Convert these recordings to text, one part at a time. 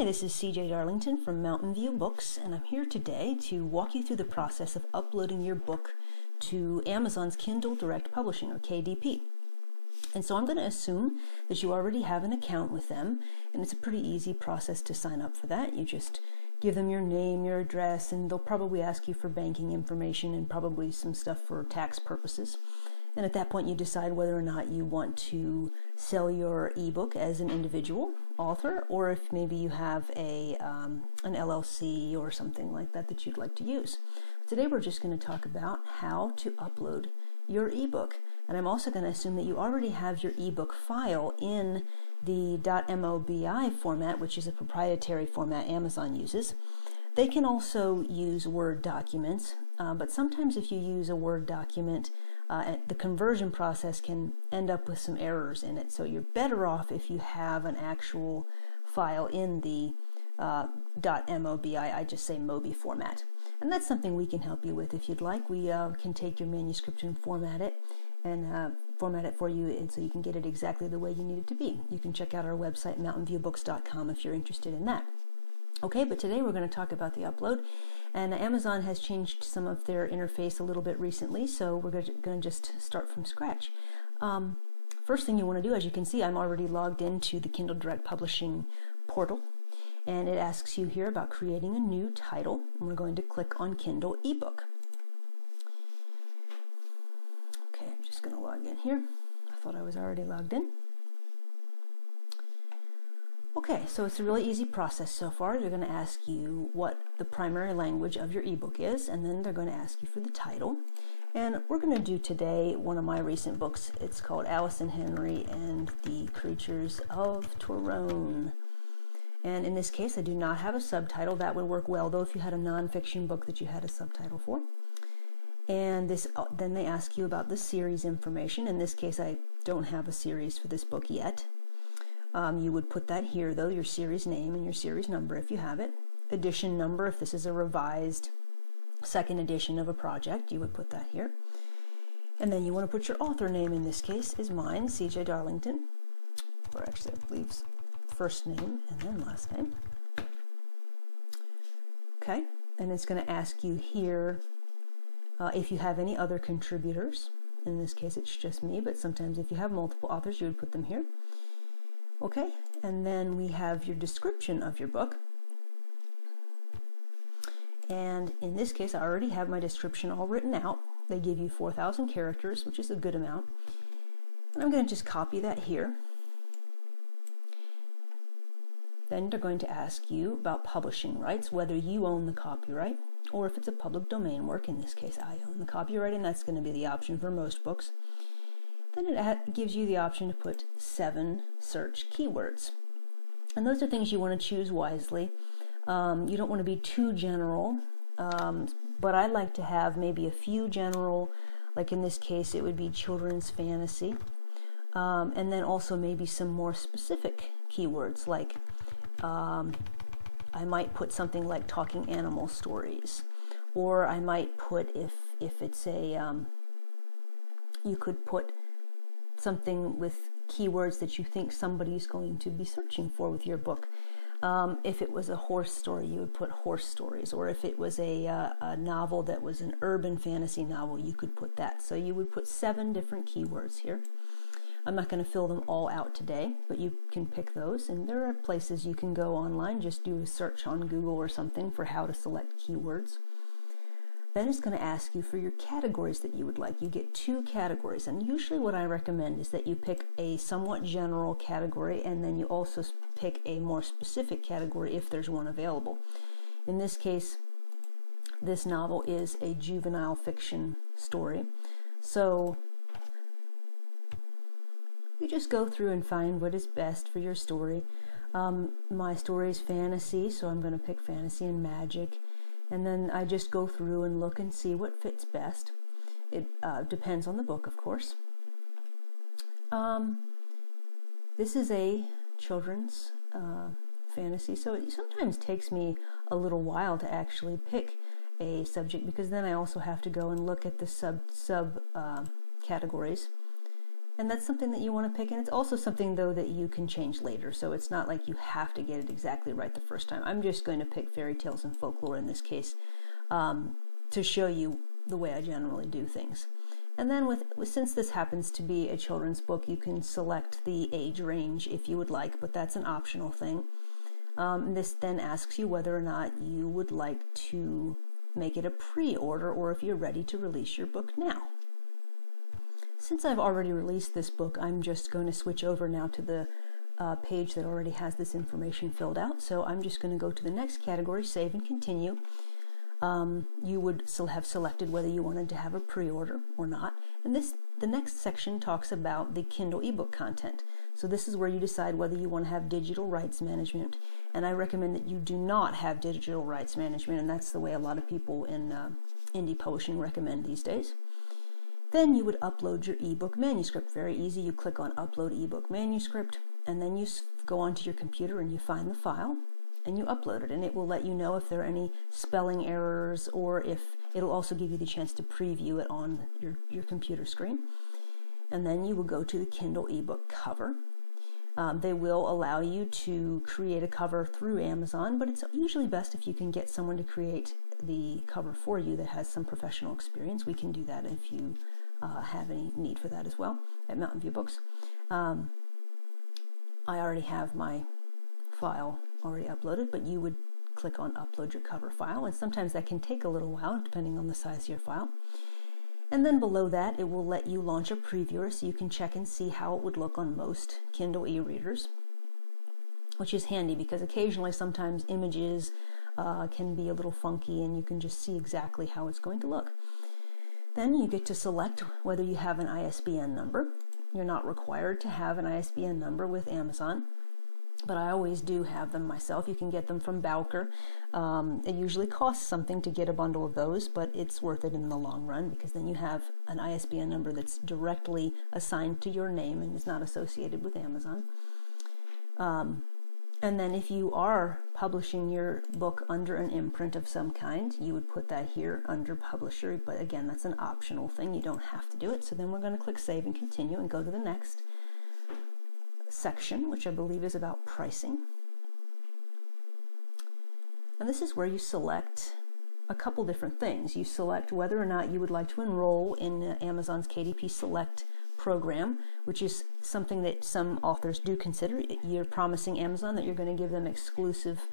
Hi, this is CJ Darlington from Mountain View Books, and I'm here today to walk you through the process of uploading your book to Amazon's Kindle Direct Publishing, or KDP. And so I'm going to assume that you already have an account with them, and it's a pretty easy process to sign up for that. You just give them your name, your address, and they'll probably ask you for banking information and probably some stuff for tax purposes. And at that point you decide whether or not you want to sell your ebook as an individual author, or if maybe you have an LLC or something like that that you'd like to use. Today we're just going to talk about how to upload your ebook. And I'm also going to assume that you already have your ebook file in the .mobi format, which is a proprietary format Amazon uses. They can also use Word documents, but sometimes if you use a Word document, the conversion process can end up with some errors in it. So you're better off if you have an actual file in the .mobi, I just say Mobi format. And that's something we can help you with if you'd like. We can take your manuscript and format it for you, and so you can get it exactly the way you need it to be. You can check out our website, mountainviewbooks.com, if you're interested in that. Okay, but today we're going to talk about the upload. And Amazon has changed some of their interface a little bit recently, so we're going to just start from scratch. First thing you want to do, as you can see, I'm already logged into the Kindle Direct Publishing portal, and it asks you here about creating a new title, and we're going to click on Kindle ebook. Okay, I'm just going to log in here. I thought I was already logged in. Okay, so it's a really easy process so far. They're going to ask you what the primary language of your ebook is, and then they're going to ask you for the title. And we're going to do today one of my recent books. It's called Alice and Henry and the Creatures of Tyrone. And in this case, I do not have a subtitle. That would work well, though, if you had a nonfiction book that you had a subtitle for. And then they ask you about the series information. In this case, I don't have a series for this book yet. You would put that here, though, your series name and your series number if you have it. Edition number, if this is a revised second edition of a project, you would put that here. And then you want to put your author name. In this case is mine, CJ Darlington, or actually I believe first name and then last name. Okay, and it's going to ask you here if you have any other contributors. In this case it's just me, but sometimes if you have multiple authors you would put them here. Okay, and then we have your description of your book. And in this case, I already have my description all written out. They give you 4,000 characters, which is a good amount. And I'm going to just copy that here. Then they're going to ask you about publishing rights, whether you own the copyright, or if it's a public domain work. In this case, I own the copyright, and that's going to be the option for most books. Then it gives you the option to put 7 search keywords. And those are things you want to choose wisely. You don't want to be too general, but I like to have maybe a few general, like in this case it would be children's fantasy, and then also maybe some more specific keywords, like I might put something like talking animal stories, or I might put, if it's a, you could put something with keywords that you think somebody's going to be searching for with your book. If it was a horse story, you would put horse stories, or if it was a novel that was an urban fantasy novel, you could put that. So you would put 7 different keywords here. I'm not going to fill them all out today, but you can pick those, and there are places you can go online, just do a search on Google or something for how to select keywords. Then it's going to ask you for your categories that you would like. You get 2 categories, and usually what I recommend is that you pick a somewhat general category, and then you also pick a more specific category if there's one available. In this case, this novel is a juvenile fiction story, so you just go through and find what is best for your story. My story is fantasy, so I'm going to pick fantasy and magic. And then I just go through and look and see what fits best. It depends on the book, of course. This is a children's fantasy, so it sometimes takes me a little while to actually pick a subject, because then I also have to go and look at the sub categories And that's something that you want to pick, and it's also something, though, that you can change later, so it's not like you have to get it exactly right the first time. I'm just going to pick fairy tales and folklore in this case to show you the way I generally do things. And then since this happens to be a children's book, you can select the age range if you would like, but that's an optional thing. This then asks you whether or not you would like to make it a pre-order or if you're ready to release your book now. Since I've already released this book, I'm just going to switch over now to the page that already has this information filled out. So I'm just going to go to the next category, Save and Continue. You would still have selected whether you wanted to have a pre-order or not. And the next section talks about the Kindle ebook content. So this is where you decide whether you want to have digital rights management. And I recommend that you do not have digital rights management, and that's the way a lot of people in indie publishing recommend these days. Then you would upload your ebook manuscript. Very easy. You click on Upload ebook manuscript, and then you go onto your computer and you find the file and you upload it, and it will let you know if there are any spelling errors, or if it'll also give you the chance to preview it on your computer screen. And then you will go to the Kindle ebook cover. They will allow you to create a cover through Amazon, but it's usually best if you can get someone to create the cover for you that has some professional experience. We can do that if you have any need for that as well at Mountain View Books. I already have my file already uploaded, but you would click on Upload your cover file, and sometimes that can take a little while depending on the size of your file. And then below that, it will let you launch a previewer so you can check and see how it would look on most Kindle e-readers, which is handy because occasionally sometimes images can be a little funky and you can just see exactly how it's going to look. Then you get to select whether you have an ISBN number. You're not required to have an ISBN number with Amazon, but I always do have them myself. You can get them from Bowker. It usually costs something to get a bundle of those, but it's worth it in the long run because then you have an ISBN number that's directly assigned to your name and is not associated with Amazon. And then if you are publishing your book under an imprint of some kind, you would put that here under publisher, but again, that's an optional thing. You don't have to do it. So then we're going to click Save and Continue and go to the next section, which I believe is about pricing. And this is where you select a couple different things. You select whether or not you would like to enroll in Amazon's KDP Select program, which is something that some authors do consider. You're promising Amazon that you're going to give them exclusive,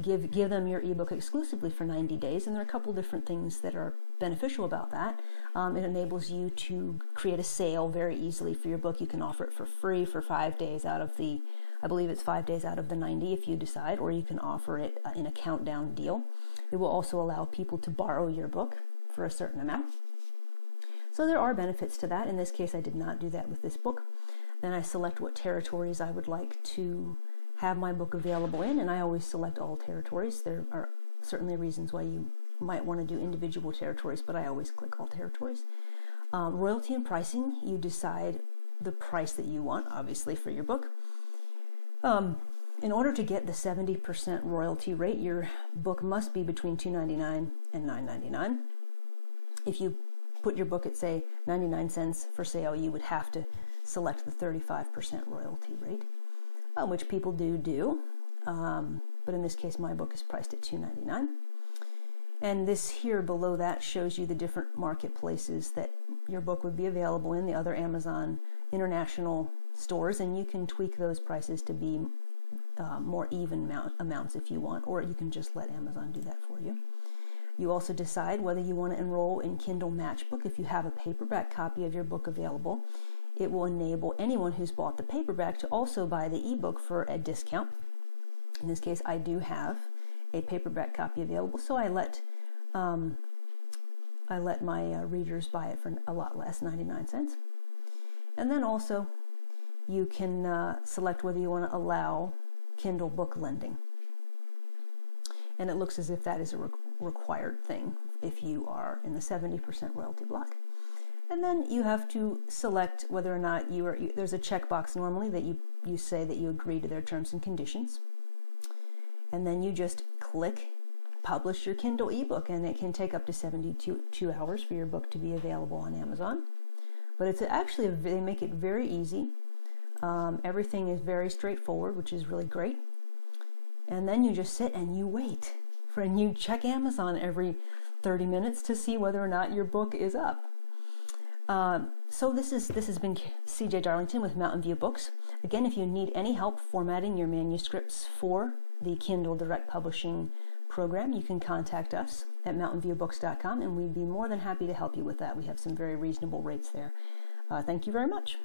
give them your ebook exclusively for 90 days, and there are a couple different things that are beneficial about that. It enables you to create a sale very easily for your book. You can offer it for free for 5 days out of the, I believe it's 5 days out of the 90 if you decide, or you can offer it in a countdown deal. It will also allow people to borrow your book for a certain amount. So there are benefits to that. In this case, I did not do that with this book. Then I select what territories I would like to have my book available in, and I always select all territories. There are certainly reasons why you might want to do individual territories, but I always click all territories. Royalty and pricing, you decide the price that you want, obviously, for your book. In order to get the 70% royalty rate, your book must be between $2.99 and $9.99. If you put your book at, say, 99 cents for sale, you would have to select the 35% royalty rate, which people do. But in this case, my book is priced at $2.99. And this here below that shows you the different marketplaces that your book would be available in, the other Amazon international stores, and you can tweak those prices to be more even amounts if you want, or you can just let Amazon do that for you. You also decide whether you want to enroll in Kindle Matchbook. If you have a paperback copy of your book available, it will enable anyone who's bought the paperback to also buy the ebook for a discount. In this case, I do have a paperback copy available, so I let my readers buy it for a lot less, 99 cents. And then also, you can select whether you want to allow Kindle book lending. And it looks as if that is a required thing if you are in the 70% royalty block. And then you have to select whether or not there's a checkbox normally that you say that you agree to their terms and conditions. And then you just click Publish your Kindle ebook, and it can take up to 72 hours for your book to be available on Amazon. But it's actually, they make it very easy. Everything is very straightforward, which is really great. And then you just sit and you wait and you check Amazon every 30 minutes to see whether or not your book is up. So this has been CJ Darlington with Mountain View Books. Again, if you need any help formatting your manuscripts for the Kindle Direct Publishing program, you can contact us at mountainviewbooks.com, and we'd be more than happy to help you with that. We have some very reasonable rates there. Thank you very much.